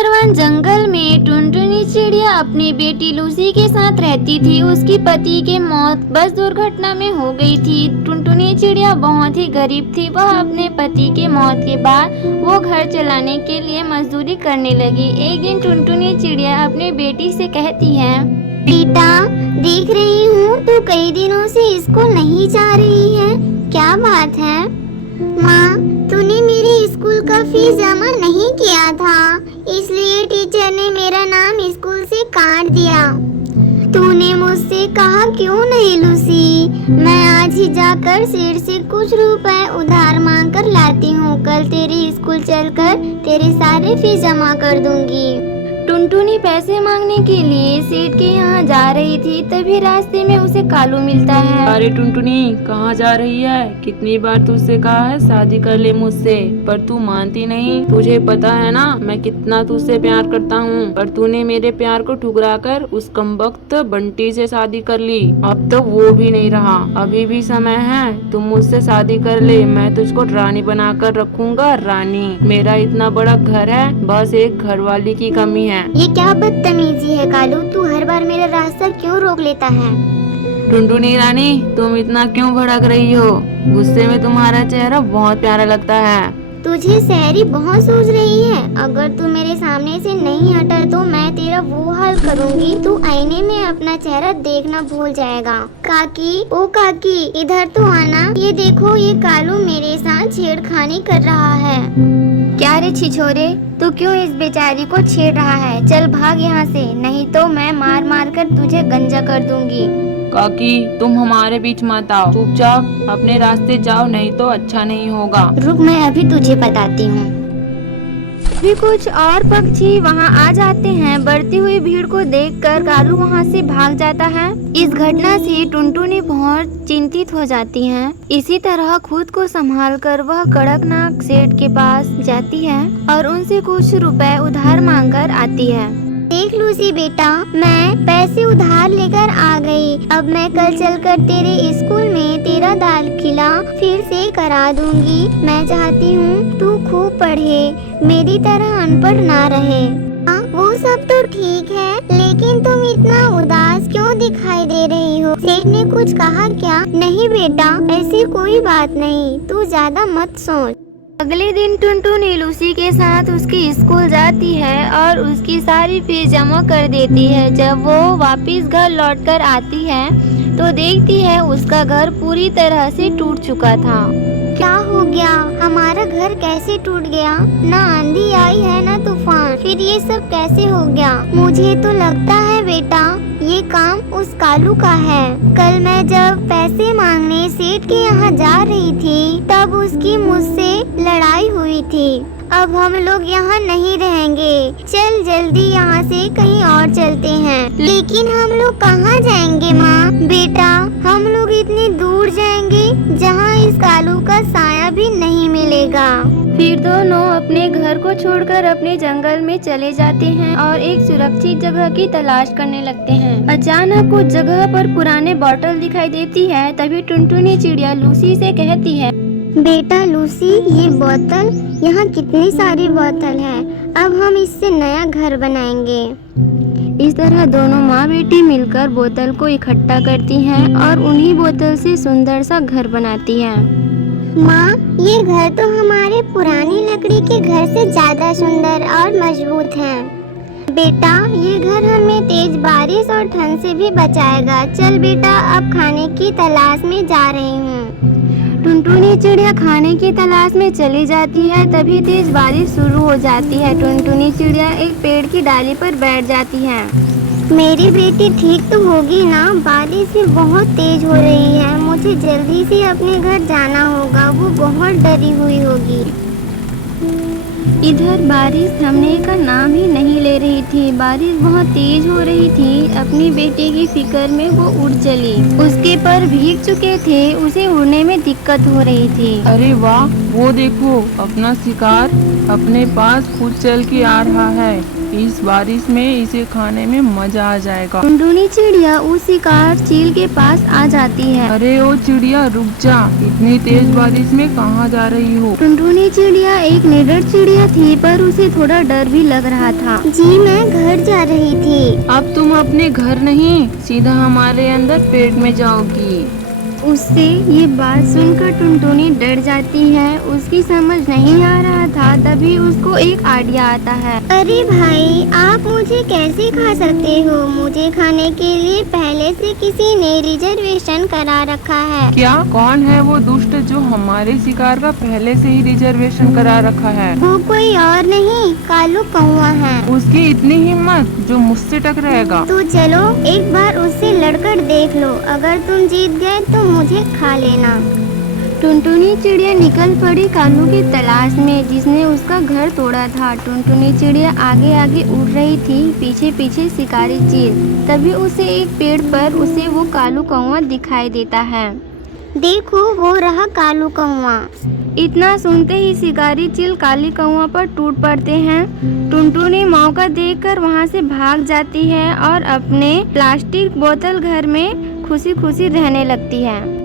इधर वन जंगल में टुनटुनी चिड़िया अपनी बेटी लूसी के साथ रहती थी। उसकी पति की मौत बस दुर्घटना में हो गई थी। टुनटुनी चिड़िया बहुत ही गरीब थी। वह अपने पति के मौत के बाद वो घर चलाने के लिए मजदूरी करने लगी। एक दिन टुनटुनी चिड़िया अपनी बेटी से कहती है, बेटा, देख रही हूँ तू कई दिनों से स्कूल नहीं जा रही है, क्या बात है? माँ, तूने मेरे स्कूल का फीस जमा नहीं किया था, इसलिए टीचर ने मेरा नाम स्कूल से काट दिया। तूने मुझसे कहा क्यों नहीं लूसी? मैं आज ही जाकर सेठ से कुछ रुपए उधार मांग कर लाती हूँ। कल तेरे स्कूल चलकर तेरे सारे फीस जमा कर दूंगी। टुनटुनी पैसे मांगने के लिए सेठ के यहाँ जा रही थी, तभी रास्ते में उसे कालू मिलता है। अरे टुनटुनी, कहाँ जा रही है? कितनी बार तुझसे कहा है शादी कर ले मुझसे, पर तू मानती नहीं। तुझे पता है ना मैं कितना तुझसे प्यार करता हूँ, पर तूने मेरे प्यार को ठुकराकर उस कमबख्त बंटी से शादी कर ली। अब तो वो भी नहीं रहा, अभी भी समय है, तुम मुझसे शादी कर ले। मैं तुझको रानी बनाकर रखूंगा, रानी। मेरा इतना बड़ा घर है, बस एक घरवाली की कमी है। ये क्या बदतमीजी है कालू, तू हर बार मेरा रास्ता क्यों रोक लेता है? टुनटुनी रानी, तुम इतना क्यों भड़क रही हो? गुस्से में तुम्हारा चेहरा बहुत प्यारा लगता है। तुझे सहरी बहुत सूझ रही है। अगर तू मेरे सामने से नहीं हटा तो मैं तेरा वो हाल करूँगी, तू आईने में अपना चेहरा देखना भूल जाएगा। काकी, ओ काकी, इधर तो आना। ये देखो, ये कालू मेरे साथ छेड़खानी कर रहा है। क्या रे छिछोरे, तू क्यों इस बेचारी को छेड़ रहा है? चल भाग यहाँ से, नहीं तो मैं मार मार कर तुझे गंजा कर दूंगी। काकी, तुम हमारे बीच मत आओ, चुपचाप अपने रास्ते जाओ, नहीं तो अच्छा नहीं होगा। रुक, मैं अभी तुझे बताती हूँ। भी कुछ और पक्षी वहाँ आ जाते हैं। बढ़ती हुई भीड़ को देखकर कालू वहाँ से भाग जाता है। इस घटना से टुनटुनी बहुत चिंतित हो जाती है। इसी तरह खुद को संभालकर वह कड़कनाथ सेठ के पास जाती है और उनसे कुछ रुपए उधार मांगकर आती है। देख लूसी बेटा, मैं पैसे उधार लेकर आ गई। अब मैं कल चलकर तेरे स्कूल में तेरा दाखिला फिर से करा दूंगी। मैं चाहती हूँ तू खूब पढ़े, मेरी तरह अनपढ़ ना रहे। वो सब तो ठीक है, लेकिन तुम इतना उदास क्यों दिखाई दे रही हो? सेठ ने कुछ कहा क्या? नहीं बेटा, ऐसी कोई बात नहीं, तू ज्यादा मत सोच। अगले दिन टुनटुनी लूसी के साथ उसकी स्कूल जाती है और उसकी सारी फीस जमा कर देती है। जब वो वापस घर लौटकर आती है तो देखती है उसका घर पूरी तरह से टूट चुका था। क्या हो गया? हमारा घर कैसे टूट गया? ना आंधी आई है ना तूफान, फिर ये सब कैसे हो गया? मुझे तो लगता है बेटा ये काम उस कालू का है। कल मैं जब पैसे मांगने सेठ के यहाँ जा रही थी तब उसकी मुझसे लड़ाई हुई थी। अब हम लोग यहाँ नहीं रहेंगे, चल जल्दी यहाँ से कहीं और चलते हैं। लेकिन हम लोग कहाँ जाएंगे माँ? बेटा, हम लोग इतनी दूर जाएंगे जहाँ इस कालू का साया भी नहीं मिलेगा। फिर दोनों अपने घर को छोड़कर अपने जंगल में चले जाते हैं और एक सुरक्षित जगह की तलाश करने लगते हैं। अचानक कुछ जगह पर पुराने बोतल दिखाई देती है। तभी टुनटुनी चिड़िया लूसी से कहती है, बेटा लूसी, ये बोतल, यहाँ कितनी सारी बोतल है, अब हम इससे नया घर बनाएंगे। इस तरह दोनों माँ बेटी मिलकर बोतल को इकट्ठा करती हैं और उन्हीं बोतल से सुंदर सा घर बनाती हैं। माँ, ये घर तो हमारे पुरानी लकड़ी के घर से ज्यादा सुंदर और मजबूत है। बेटा, ये घर हमें तेज बारिश और ठंड से भी बचाएगा। चल बेटा, अब खाने की तलाश में जा रही हूँ। टुनटुनी चिड़िया खाने की तलाश में चली जाती है। तभी तेज बारिश शुरू हो जाती है। टुनटुनी चिड़िया एक पेड़ की डाली पर बैठ जाती है। मेरी बेटी ठीक तो होगी ना? बारिश भी बहुत तेज हो रही है, मुझे जल्दी से अपने घर जाना होगा, वो बहुत डरी हुई होगी। इधर बारिश थमने का नाम ही नहीं ले रही थी। बारिश बहुत तेज हो रही थी। अपनी बेटे की फिक्र में वो उड़ चली। उसके पर भीग चुके थे, उसे उड़ने में दिक्कत हो रही थी। अरे वाह, वो देखो अपना शिकार अपने पास खुद चल के आ रहा है। इस बारिश में इसे खाने में मजा आ जाएगा। टुनटुनी चिड़िया उस शिकार चील के पास आ जाती है। अरे ओ चिड़िया, रुक जा, इतनी तेज बारिश में कहाँ जा रही हो? टुनटुनी चिड़िया एक निडर चिड़िया थी, पर उसे थोड़ा डर भी लग रहा था। जी मैं घर जा रही थी। अब तुम अपने घर नहीं, सीधा हमारे अंदर पेट में जाओगी। उससे ये बात सुनकर टुनटुनी डर जाती है। उसकी समझ नहीं आ रहा था, तभी उसको एक आइडिया आता है। अरे भाई, आप मुझे कैसे खा सकते हो? मुझे खाने के लिए पहले से किसी ने रिजर्वेशन करा रखा है। क्या? कौन है वो दुष्ट जो हमारे शिकार का पहले से ही रिजर्वेशन करा रखा है? वो कोई और नहीं, कालू कौवा है। उसकी इतनी हिम्मत जो मुझसे टकराएगा? तो चलो एक बार उससे लड़कर देख लो। अगर तुम जीत गए तो मुझे खा लेना। टुनटुनी चिड़िया निकल पड़ी कालू की तलाश में, जिसने उसका घर तोड़ा था। टुनटुनी चिड़िया आगे आगे उड़ रही थी, पीछे पीछे शिकारी चील। तभी उसे एक पेड़ पर उसे वो कालू कौवा दिखाई देता है। देखो, वो रहा कालू कौवा। इतना सुनते ही शिकारी चील काली कौवा पर टूट पड़ते हैं। टुनटुनी मौका देखकर वहां से भाग जाती है और अपने प्लास्टिक बोतल घर में खुशी खुशी रहने लगती है।